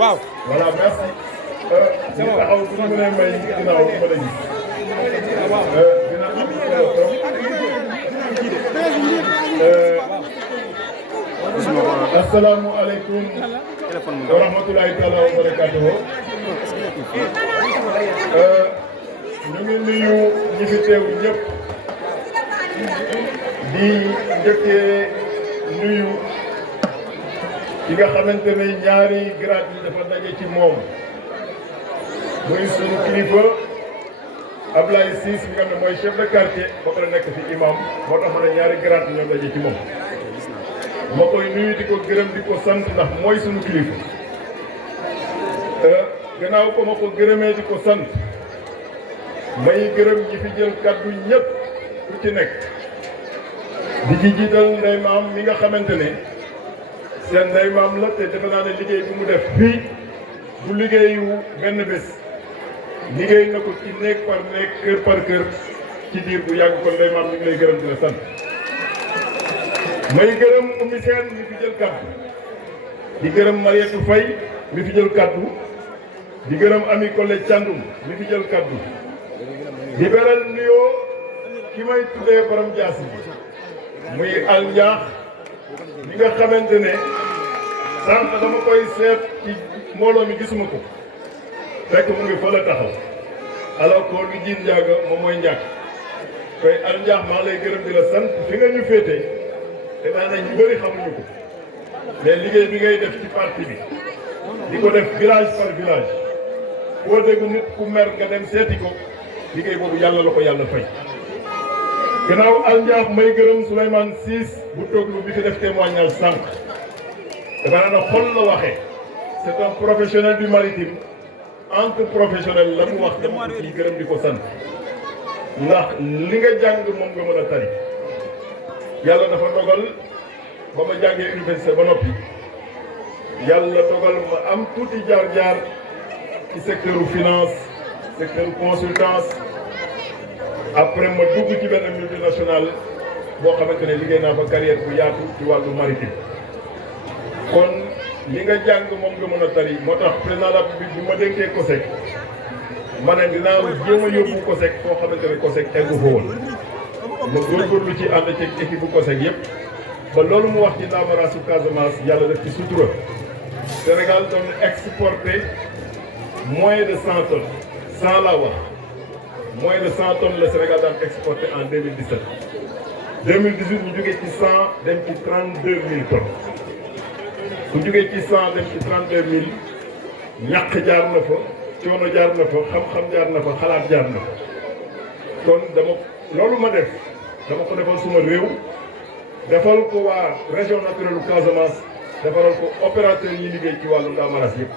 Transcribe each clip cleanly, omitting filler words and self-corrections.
waaw voilà merci. ñu taxaw su ñu mënee may ginnaaw ba la gis. dina am solo trop. asalaamualeykum. wa rahmatulahi taala wa barakatuhu. ñu ngi nuyu ñi fi teew ñëpp. di njëkkee nuyu ki nga xamante ne ñaari grade yi dafa daje ci moom muy sunu kilifa Ablaye Ciss mi nga xam ne mooy chef de quartier ba pare nekk fi imam moo tax ma ne ñaari grade ñoo daje ci moom ma koy nuyu di ko gërëm di ko sant ndax mooy sunu kilifa gannaaw ko ma ko gërëmee di ko sant may gërëm ñi fi jël kaddu ñëpp ku ci nekk di ci jiital ndey maam mi nga xamante ne seen ndey maam la te defe naa ne liggéey bi mu def fii du liggéeyu benn bés liggéey na ko ci néeg par néeg kër par kër ci diir bu yàgg kon ndey maam ñu ngi lay gërëm di la sant may gërëm Oumy Sène mi fi jël kaddu di gërëm Marietou Faye mi fi jël kaddu di gërëm Ami Collé Thiandoum mi fi jël kaddu di beral nuyoo ki may tuddee borom jaasi muy Al Ndiakh mi nga xamante ne sànq dama koy seet ci mbooloo mi gisuma ko fekk mu ngi fa la taxaw alors koor gi jiin njaaga moom mooy njàkk koy Al Ndiakh maa lay gërëm di la sant fi nga ñu féete demaa na ñu bëri xamuñu ko mais liggéey bi ngay def ci parti bi di ko def village par village boo dégg nit ku mer nga dem seeti ko liggéey boobu yàlla la ko yàlla fay gannaaw Al Ndiakh may gërëm Souleymane Ciss bu tooglu bi fi def témoignage sànq dafa na xol la waxee c'est un professionnel du maritime entre professionnel la mu wax dama ko ciy gërëm di ko sant ndax li nga jàng moom nga mën a tari yàlla dafa dogal ba ma jàngee université ba noppi yàlla dogal ma am tuuti jaar-jaar ci secteur finance secteur consultance après ma dugg ci benn multinationale boo xamante ne liggéey naa fa carrière bu yaatu ci wàllu maritime kon li nga jàng moom nga mën a tari moo tax président de la République bi ma dénkee COSEC ma ne dinaa jéem a yóbbu COSEC foo xamante ne COSEC eggu fa woon ma góorgóorlu ci ànd ci équipe bu COSEC yëpp ba loolu mu wax ci Ndamara su Casamance yàlla def ci sutura Sénégal doon exporté moins de 100 tonnes 100 laa wax moins de 100 tonnes le Sénégal daan exporté en 2017 2018 ñu jógee ci 100 dem ci 32 000 tonnes bu jógee ci 100 dem ci 32 000 ñàkk jaar na fa coono jaar na fa xam-xam jaar na fa xalaat jaar na fa kon dama loolu ma def dama ko defal suma réew defal ko waa région naturelle u Casamance defalal ko opérateur yi liggéey ci wàllu Ndamaras yëpp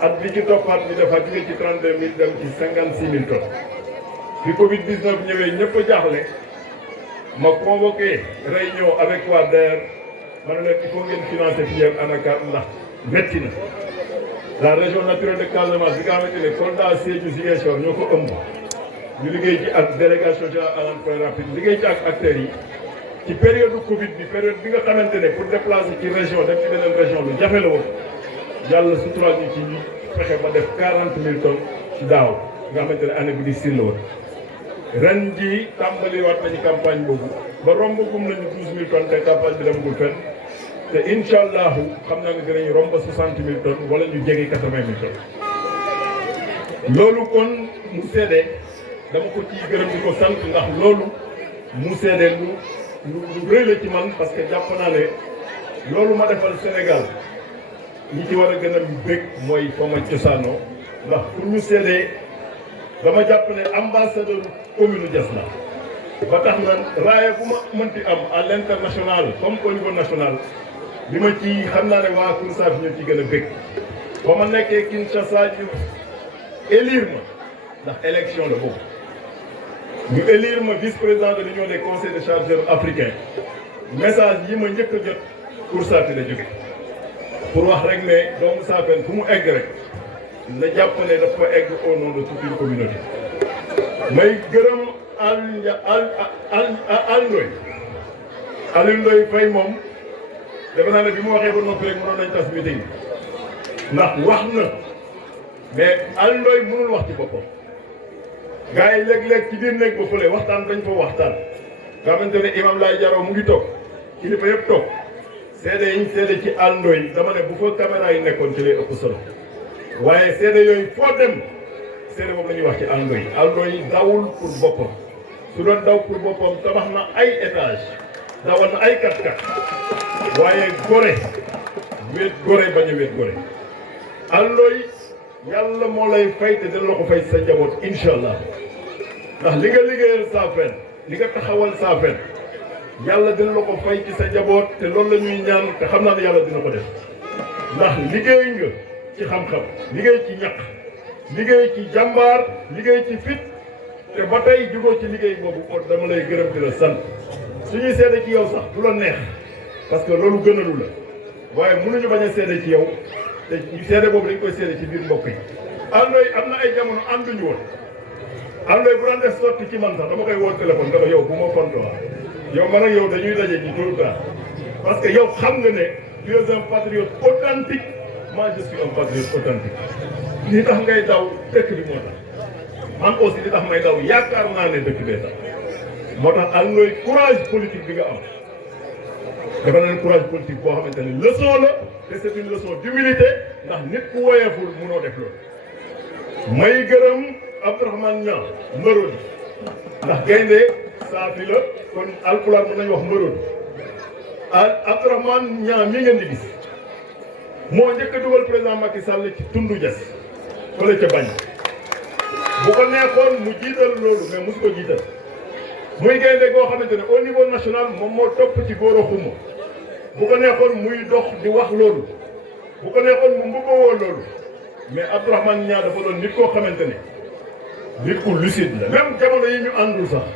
at bi ci toppaat bi dafa jógee ci 32 000 dem ci 56 000 tonnes bi Covid 19 ñëwee ñëpp a jaaxle ma convoqué réunion avec waa DER ma ne leen il faut ngeen financer filière anacarde ndax métti na la région naturelle de Casamance bi nga xamante ne Kolda Sédhiou Ziguinchor ñoo ko ëmb ñu liggéey ci ak délégation générale à l'emploi rapide liggéey ci ak acteurs yi ci période Covid bi période bi nga xamante ne pour déplacer ci région dem ci beneen région lu jafe la woon yàlla suturaal ñu ci fexe ba def 40 000 tonnes ci daaw nga xamante ne année bi di sil la woon ren jii tàmbaliwaat nañu campagne boobu ba rombagum nañu 12 000 tonnes te campagne bi demagul fenn te incha allahu xam naa ne dinañu romb 60 000 tonnes wala ñu jege 80 000 tonnes loolu kon mu seede dama ko ciy gërëm di ko sant ndax loolu mu seede lu rëy la ci man parce que jàpp naa ne loolu ma defal Sénégal ñi ci war a gën a bëgg mooy fa ma cosaanoo ndax pour ñu seedee dama jàpp ne ambassadeur commune Diass la ba tax na raaya bu ma mënti am à l'international comme au niveau national li ma ci xam naa ne waa Koursaf ñoo ci gën a bëgg ba ma nekkee Kinshasa ñu élire ma ndax élection la boobu ñu élire ma vice-président de l'union des conseils de chargeurs africains message yi ma njëkk a jot Koursaf la jóge pour wax rek ne doomu Saafeen fu mu egg rek na jàpp ne dafa egg au nom de toute une communauté may gërëm Aliou Ndoye Faye moom defe naa ne bi mu waxee ba noppi rek mënoon nañ tas meeting ndax wax na mais Aliou Ndoye mënul wax ci boppam gars yi léeg-léeg ci biir néeg ba fële waxtaan dañ fa waxtaan nga xamante ne imam Laye Diaro mu ngi toog kilifa yëpp toog seede yiñ seede ci Aliou Ndoye dama ne bu fa caméra yi nekkoon ci lay ëpp solo waaye seede yooyu foo dem seede boobu la ñuy wax ci Aliou Ndoye Aliou Ndoye dawul pour boppam su doon daw pour boppam tabax na ay étage dawal na ay kat-kat waaye gore wéet gore bañ a wéet gore Aliou Ndoye yàlla moo lay fay te dina la ko fay sa njaboot incha allah ndax li nga liggéeyal Saafeen li nga taxawal Saafeen yàlla dina la ko fay ci sa njaboot te loolu la ñuy ñaan te xam naa ne yàlla dina ko def ndax liggéey nga ci xam-xam liggéey ci ñaq liggéey ci jàmbaar liggéey ci fit te ba tey jugoo ci liggéey boobu kon dama lay gërëm di la sant suñuy seede ci yow sax du la neex parce que loolu gënalu la waaye mënuñu bañ a seede ci yow te seede boobu dañ koy seede ci biir mbokk yi. Aliou Ndoye am na ay jamono ànduñu woon Aliou Ndoye bu daan def sotti ci man sax dama koy woo téléphone dama yow bu ma fontoo yow man ak yow dañuy daje ci tout le temps parce que yow xam nga ne tu es un patriote authentique moi je suis un patriote authentique li tax ngay daw dëkk bi moo tax man aussi li tax may daw yaakaar naa ne dëkk bee tax moo tax Aliou Ndoye courage politique bi nga am dafa leen courage politique boo xamante ne leçon la te c'est une leçon d'humilité ndax nit ku woyeful munoo def loolu may gërëm Abdourahmane Niang Marodi ndax gaynde saafi la kon alpulaar mën nañu wax Marodi Abdourahmane Niang mi ngeen di gis moo njëkk a dugal président Macky Sall ci tundu jas fële ca bañ bu ko neexoon mu jiital loolu mais mosu ko jiital muy gaynde goo xamante ne au niveau national moom moo topp ci góor a xuma bu ko neexoon muy dox di wax loolu bu ko neexoon mu mbubboo loolu mais Abdourahmane Niang dafa doon nit koo xamante ne nit ku lucide la même jamono yi ñu àndul sax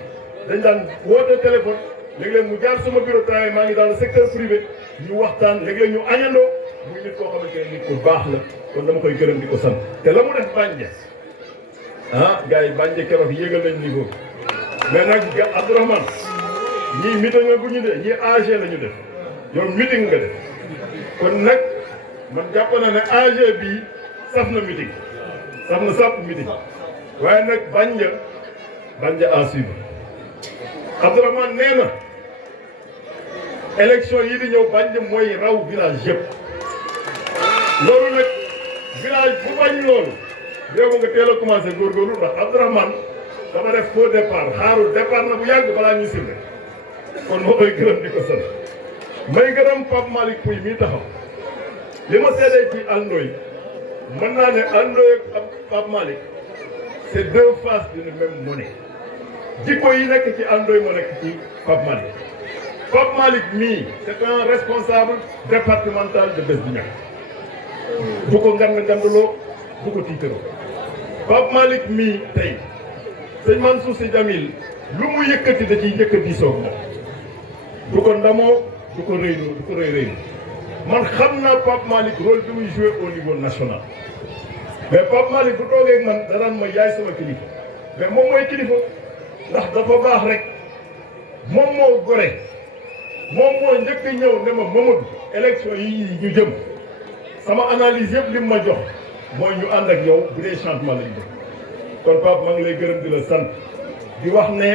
dañ daan woote téléphone léeg-léeg mu jaar sama bureau travail maa ngi dans le secteur privé ñu waxtaan léeg-léeg ñu añandoo muy nit koo xamante ne nit ku baax la kon dama koy gërëm di ko sant te la mu def Bandia gars yi Bandia keroog yéegal nañ niveau mais nag Abdourahmane ñii meeting nga bu ñu dee ñii AG la ñu def yow meeting nga def kon nag man jàpp na ne AG bii saf na meeting saf na sàpp meeting waaye nag Bandia à suivre Abdourahmane nee na élection yi di ñëw Bandia mooy raw village yëpp loolu nag village bu bañ loolu réew nga teel a commencé góorgóorlu ndax Abdourahmane dama def faux départ xaarul départ na bu yàgg balaa ñu sifflé kon moo koy gërëm di ko sant may gërëm Pape Malick Pouy mii taxaw li ma seedee ci Aliou Ndoye mën naa ne Aliou Ndoye ak Pape Malick c'est deux faces d'une même monnaie jikko yi nekk ci Aliou Ndoye moo nekk ci Pape Malick Pape Malick mii c'est un responsable départemental de Bës du Ñakk du ko ngandloo du ko tiitaroo Pape Malick mii tey sëñ Mansour Sy Djamil lu mu yëkkati da ciy njëkk a diisoo moom du ko ndamoo du ko rëy man xam naa Pape Malick rôle bi muy joué au niveau national mais Pape Malick bu toogee ak man danaan ma yaay sama kilifa mais moom mooy kilifa ndax dafa baax rek moom moo gore moom moo njëkk a ñëw ne ma Mamadou élection yi ñu jëm sama analyse yëpp li mu ma jox mooy ñu ànd ak yow bu dee changement lañu def kon Pape maa ngi lay gërëm di la sant di wax ne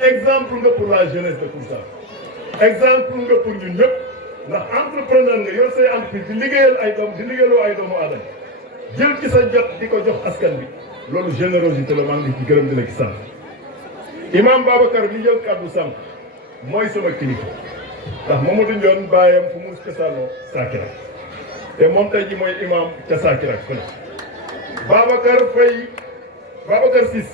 exemple nga pour la jeunesse de Koursaf exemple nga pour ñun ñëpp ndax entrepreneur nga yor say entreprise di liggéeyal ay doom di liggéeyaloo ay doomu aadama jël ci sa jot di ko jox askan bi loolu générosité la maa ngi ci gërëm di la ci sant imam Babacar mi jël kàddu sànq mooy sama kilifa ndax Mamadou Ndione baayam fu mu cosaanoo Sakirak te moom tey ji mooy imam ca Sakirak fële Babacar Ciss